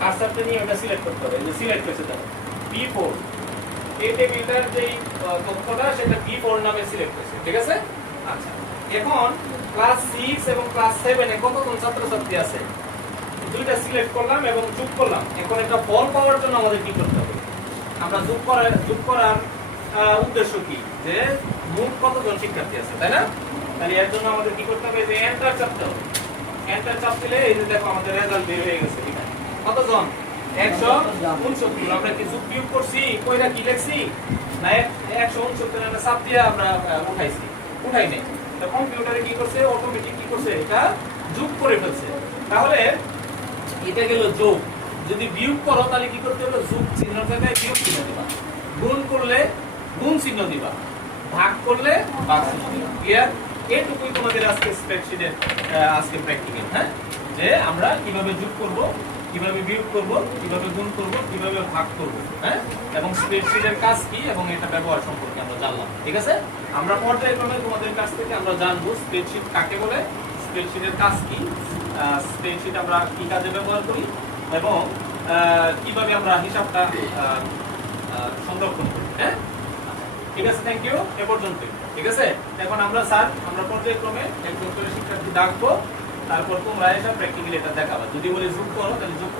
কার্সারটা নিয়ে ওটা সিলেক্ট করতে হবে। এই যে সিলেক্ট হয়েছে দেখো B4, এই টেবিলটার যে তথ্যটা সেটা B4 নামে সিলেক্ট হয়েছে, ঠিক আছে। আচ্ছা, এখন ক্লাস 6 এবং ক্লাস 7 এ কতজন ছাত্রছাত্রী আছে? দুইটা সিলেক্ট করলাম এবং যোগ করলাম। এখন এটা ফল পাওয়ার জন্য আমাদের কি করতে হবে? আমরা যোগ করার উদ্দেশ্য কি, যে মোট কতজন শিক্ষার্থী আছে, তাই না? তাহলে এর জন্য আমাদের কি করতে হবে, যে এন্টার চাপতে হবে। এন্টার চাপ দিলে এই যে দেখো আমাদের রেজাল্ট বের হয়ে গেছে এখানে। কতজন? 169। আমরা কি যোগ বিয়োগ করছি, কইরা কি লিখছি না 169 এর চাপ দিয়ে আমরা উঠাই নাই। তো কম্পিউটারে কি করছে, অটোমেটিক কি করছে, এটা যোগ করে ফেলছে। তাহলে এটা গেল যোগ। যদি বিয়োগ করো তাহলে কি করতে হবে, যোগ চিহ্নের জায়গায় বিয়োগ চিহ্ন দিবা, গুণ করলে গুণ চিহ্ন দিবা, ভাগ করলে ভাগ চিহ্ন দিবা। ক্লিয়ার? এইটুকুই তোমাদের আজকে স্প্রেডশিটের আজকে প্র্যাকটিক্যাল, হ্যাঁ, যে আমরা কিভাবে যোগ করব, কিভাবে বিয়োগ করব, কিভাবে গুণ করব, কিভাবে ভাগ করব, হ্যাঁ, এবং স্প্রেডশিটের কাজ কি এবং এটা ব্যবহার সম্পর্কে আমরা জানলাম, ঠিক আছে। আমরা পর্যায়ক্রমে তোমাদের কাছ থেকে আমরা জানবো স্প্রেডশিট কাকে বলে, স্প্রেডশিটের কাজ কি, স্প্রেডশিট আমরা কি কাজে ব্যবহার করি এবং কিভাবে আমরা হিসাবটা সংরক্ষণ করি, হ্যাঁ। ঠিক আছে, থ্যাংক ইউ, এ পর্যন্তই, ঠিক আছে। এখন আমরা পর্যায়ক্রমে একজন করে শিক্ষার্থী ডাকবো, তারপর তোমরা এসব প্র্যাকটিক্যালি এটা দেখাবা। যদি বলি যোগ করো তাহলে যোগ